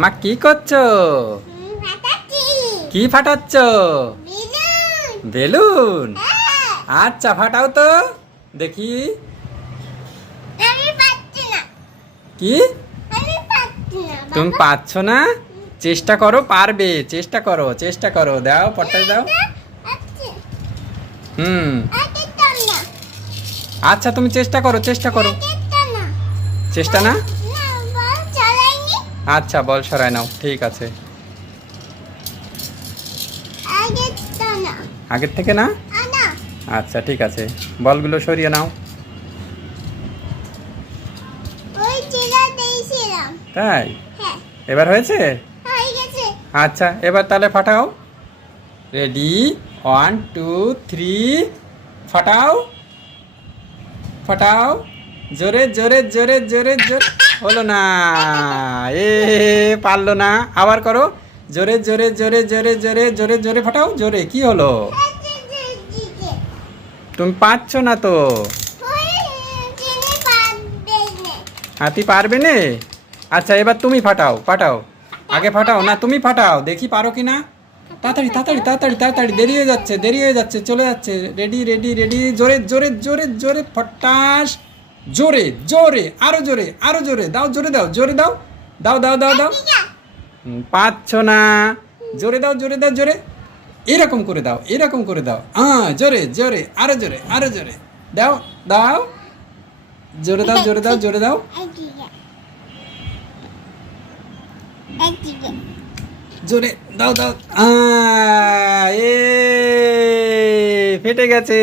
মা কি করছো? কি ফাটাচ্ছ? বেলুন। আচ্ছা ফাটাও তো দেখি। কি তুমি পাচ্ছ না? চেষ্টা করো, পারবে। চেষ্টা করো, চেষ্টা করো। দাও পট্টাই দাও। হুম আচ্ছা তুমি চেষ্টা করো, চেষ্টা করো। চেষ্টা না? আচ্ছা বল সরাই নাও, ঠিক আছে। আগের থেকে না? আচ্ছা ঠিক আছে, বলগুলো সরিয়ে নাও। তাই এবার হয়েছে? আচ্ছা এবার তাহলে ফাটাও। রেডি, 1 2 3 ফাটাও ফাটাও। জোরে জোরে জোরে জোরে জোরে। হলো না, এ পারলো না। আবার করো, জোরে জোরে জোরে জোরে জোরে জোরে জোরে ফাটাও। জোরে কি হলো? তুমি পাচ্ছ না তো। হাতি পারবে না? আচ্ছা এবার তুমি ফাটাও, ফাটাও। আগে ফাটাও না, তুমি ফাটাও দেখি পারো কি না। তাড়াতাড়ি তাড়াতাড়ি তাড়াতাড়ি তাড়াতাড়ি, দেরি হয়ে যাচ্ছে, দেরি হয়ে যাচ্ছে, চলে যাচ্ছে। রেডি রেডি রেডি, জোরে জোরে জোরে জোরে ফটাস। জোরে জোরে, আরো জোরে, আরো জোরে দাও, জোরে দাও, জোরে দাও। দাও দাও দাও দাও। পাচ্ছ না। জোরে দাও, জোরে দাও, জোরে। এরকম করে দাও, এরকম করে দাও। জোরে জোরে, আরো জোরে, আরো জোরে দাও দাও। জোরে দাও, জোরে দাও, জোরে দাও। জোরে দাও দাও। এ ফেটে গেছে।